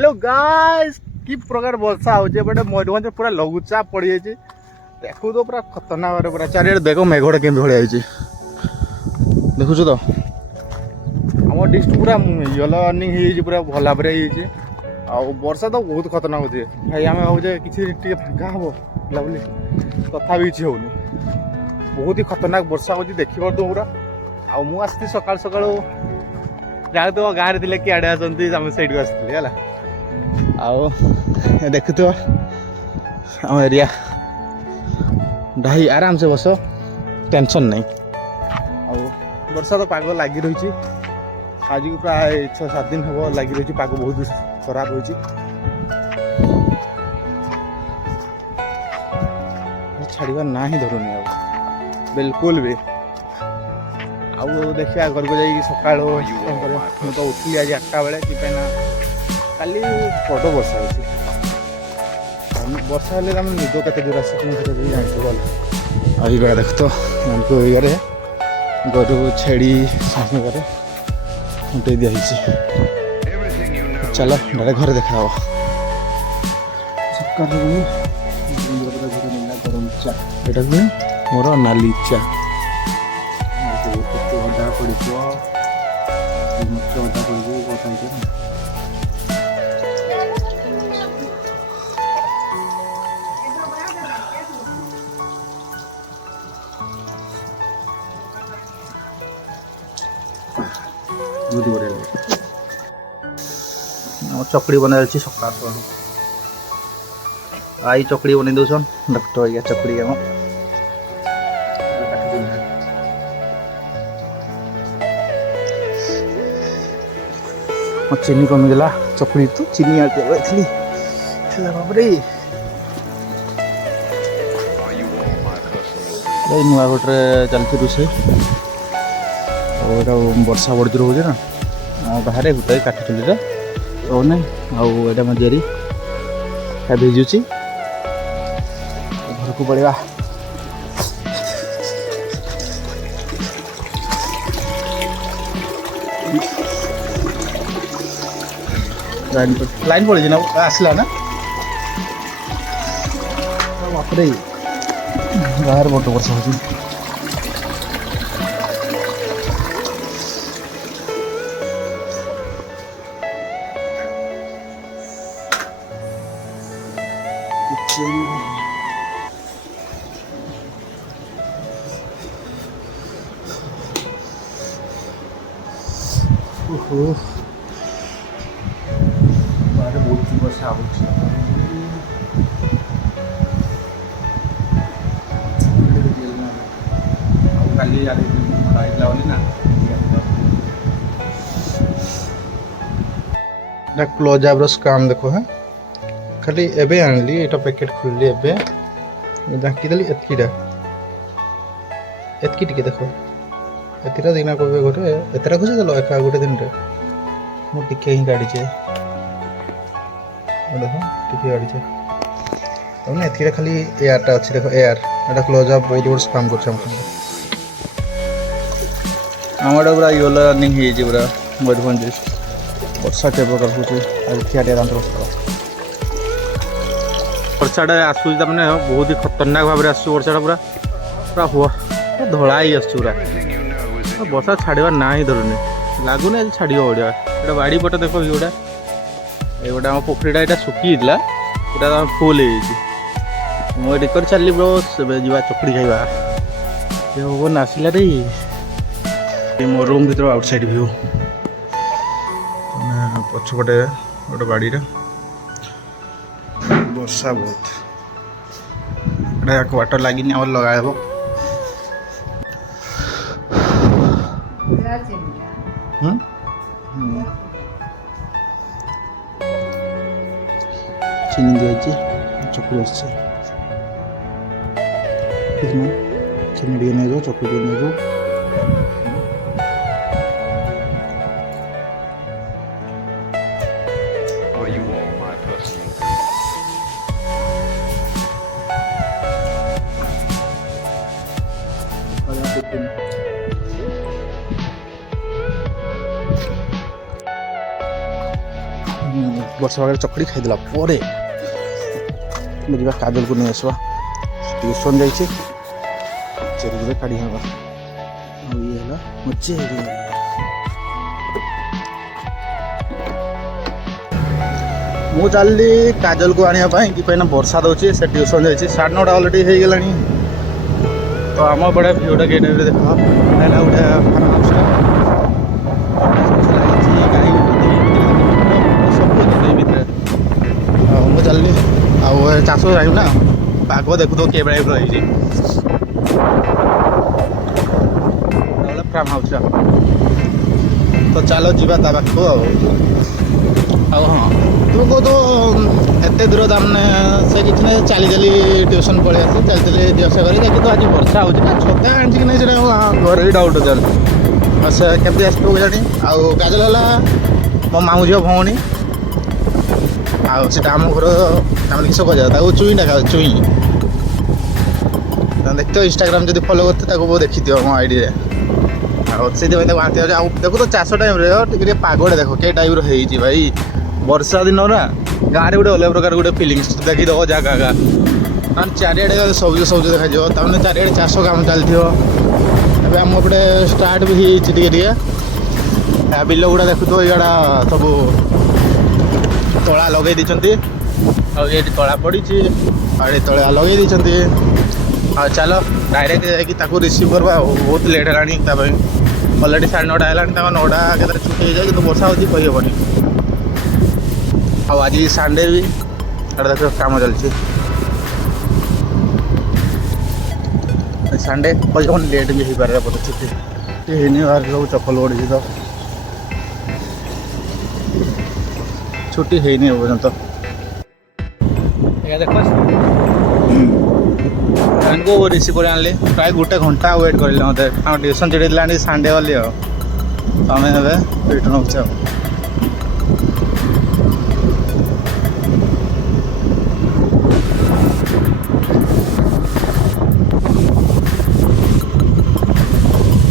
hello guys कि प्रकार वर्षा होचे बटे मयूरभंज पूरा लघुचाप पड़ जाए देखु तो पूरा खतरनाक भाव पूरा चारिआडे देख मेघटा केमी भाई आई देखु तो आम डिस्ट्रिक्ट पूरा येलो वार्निंग हो पूरा भल भाव वर्षा तो बहुत खतरनाक होचे भाई आम भावे कि फांका हम बुलाबुली तथा भी किसी होनी बहुत ही खतरनाक वर्षा हो देखी तो पूरा आसती सकाल सकाल जाए तो गाँव में किए आड़े आसती आम सैड को आसती है देखु तो आम एरिया ढाई आराम से बस टेंशन नहीं वर्षा तो पाग लगी रही आज की प्राय 6-7 दिन हम लगी रही पाग बहुत खराब रही छाड़वा ना ही धरुनी बिल्कुल भी देखिए घर को जाइए सका तो उठली आज 8टा बेले कि काली बड़ वर्षा वर्षा हेल्ले निद के दूर आस जानते देख तो हमको ये गरु छेड़ी सामने उठे दिखाई चलो डायरेक्ट घर देखा गरम चा ये मोर नाली चा अदा पड़ अदा पड़ चकड़ी बना सका आई चकड़ी बन दौन डॉक्टर या चकड़ी आम चीनी कमीगला चकड़ी तो चीनी आती बाबरे नुआ गोटे चलती रोसे वर्षा बड़ जोर हो ना बाहर भूत काठी चुली रोने आटा मजेरी भिजुची घर को पड़ा लाइन पड़ी ना आसला ना बापरे बाहर बड़ वर्षा हो बाहर बहुत वर्षा क्लोज आब्रश काम देखो है खाली एबे आनली एटा पैकेट खुलली एबे बाकी दली एतकीटा एतकी टिके देखो एतिरा दिना कोबे गोटे एतरा खुशी दलो एका गोटे दिन रे मु टिके ही गाड़ी छे देखो टिके गाड़ी छे तने एतिरा खाली एयर टा अछि देखो एयर एटा क्लोज अप बहुत वर्ष काम कर हम आमाडा पूरा येलो रनिंग ही जे पूरा मयूरभंज वर्षा के प्रकार होचे आज खियाटे दांत वर्षाटा आसू मैंने बहुत ही खतरनाक भाव में आस वर्षाटा पूरा पूरा हुआ धड़ा ही आस वर्षा छाड़वा ना ही धरुनी लगुनि आज छाड़ बढ़िया ये बाड़ी पटे देख व्यूटा ये गोटे आम पोखरीटा यहाँ सुखीला पूरा फुल मुझे कर चली ब्रस जा चकड़ी खाइबा हम ना आसला रे मो रूम भर आउटसाइड व्यू पछपटे गोटे बाड़ी वर्षा बहुत वाटर लगी लगा चीनी दिया चकड़ी चीनी दिए नहीं चकड़ी दिए नहीं ବର୍ଷା ପାଗରେ ଚକଡ଼ି ଖାଇଦେଲା ପରେ ଯିବା କାଜଲକୁ ନେଇ ଆସିବା ଟ୍ୟୁସନ୍ ଯାଇଛି ଚେରିରେ କାଢ଼ି ହେବା ଆଉ ଇଏ ହେଲା ମୋ ଚେରି ମୁଁ ଚାଲିଲି କାଜଲକୁ ଆଣିବା ପାଇଁ କି କାହିଁକିନା ବର୍ଷା ଦେଉଛି ସେ ଟ୍ୟୁସନ୍ ଯାଇଛି 9:30 ଅଲରେଡ଼ି ହେଇଗଲାଣି ତ ଆମ ବଡ଼ ଭିଉଟା କେଇ ଟାଇପ୍ରେ ଦେଖ ହେଲା ଗୋଟେ ଫାର୍ମ ହାଉସ୍ଟା ମୁଁ ଚାଲିଲି ଆଉ ଚାଷ ଯାଇ ନା ପାଗ ଦେଖୁଥିବ କେ ଟାଇପ୍ର ହେଇଛି ଫାର୍ମ ହାଉସ୍ଟା ତ ଚାଲ ଯିବା ତା ପାଖକୁ ଆଉ ହଁ ତୁ କହୁଛ ଏତେ ଦୂର ତାମାନେ ସେ କିଛି ନାହିଁ ଚାଲି ଚାଲି ଟ୍ୟୁସନ୍ ପଳେଇ ଆସି ଚାଲି ଚାଲି ଦିବସା କରି କିନ୍ତୁ ଆଜି ବର୍ଷା ହେଉଛି ନା ଛତା ଆଣିଛି କି ନାହିଁ ସେଇଟା ଘରେ ବି ଡାଉଟ୍ ଚାଲୁ ଆଉ ସେ କେମିତି ଆସିବ ଜାଣି ଆଉ କାଜଲ ହେଲା ମୋ ମାମୁଁ ଝିଅ ଭଉଣୀ ଆଉ ସେଟା ଆମ ଘର ଆମେ କିସ କରିବା ତାକୁ ଚୁଇଁ ଡାକା ଚୁଇଁ ଦେଖିଥିବ ଇନଷ୍ଟାଗ୍ରାମ୍ ଯଦି ଫଲୋ କରିଥିବ ତାକୁ ଦେଖିଥିବ ମୋ ଆଇଡ଼ିରେ ଆଉ ସେଥିପାଇଁ ତାକୁ ଆଣିତେ ଯାଉଛି ଆଉ ଦେଖୁ ତ ଚାଷ ଟାଇମ୍ରେ ଟିକେ ପାଗଟା ଦେଖ କେ ଟାଇପ୍ର ହେଇଛି ଭାଇ ବର୍ଷା ଦିନ ନା ଗାଁରେ ଗୋଟେ ଅଲଗା ପ୍ରକାର ଗୋଟେ ଫିଲିଙ୍ଗସ୍ ଦେଖିଦେବ ଜାଗା କାରଣ ଚାରିଆଡ଼େ ସବୁଜ ସବୁଜ ଦେଖାଯିବ ତାମାନେ ଚାରିଆଡ଼େ ଚାଷ କାମ ଚାଲିଥିବ ଏବେ ଆମ ଏପଟେ ଷ୍ଟାର୍ଟ ବି ହେଇଯାଇଛି ଟିକେ ଟିକେ ବିଲ ଗୁଡ଼ା ଦେଖୁଥିବ ଏଇଗୁଡ଼ା ସବୁ ତଳା ଲଗେଇ ଦେଇଛନ୍ତି ଆଉ ଏଇଠି ତଳା ପଡ଼ିଛି ଆଉ ଏଠି ତଳା ଲଗେଇ ଦେଇଛନ୍ତି ଆଉ ଚାଲ ଡାଇରେକ୍ଟ ଯାଇକି ତାକୁ ରିସିଭ୍ କରିବା ଆଉ ବହୁତ ଲେଟ୍ ହେଲାଣି ତା ପାଇଁ ଅଲରେଡ଼ି 9:30 ହେଲାଣି ତାଙ୍କ 9ଟା କେତେବେଳେ ଛୁଟି ହେଇଯାଏ କିନ୍ତୁ ବର୍ଷା ହେଉଛି କହିହେବନି ଆଉ ଆଜି ସଣ୍ଡେ ବି ଏଇଟା ଦେଖ କାମ ଚାଲିଛି ସଣ୍ଡେ କହିହେବନି ଲେଟ୍ ବି ହେଇପାରେ ବୋଧେ ଛୁଟି ହେଇନି ବାହାରେ ସବୁ ଚପଲ ପଡ଼ିଛି ତ ଛୁଟି ହେଇନି ପର୍ଯ୍ୟନ୍ତ ଏଇଟା ଦେଖ ତାଙ୍କୁ ରିସିଭ୍ କରି ଆଣିଲି ପ୍ରାୟ 1 ଘଣ୍ଟା ୱେଟ୍ କରିଲେ ମୋତେ ଆମ ଟ୍ୟୁସନ୍ ଛିଡ଼ିଥିଲା ଆଣି ସଣ୍ଡେ ଗଲି ଆଉ ତମେ ଏବେ ରିଟର୍ନ ହେଉଛି ଆଉ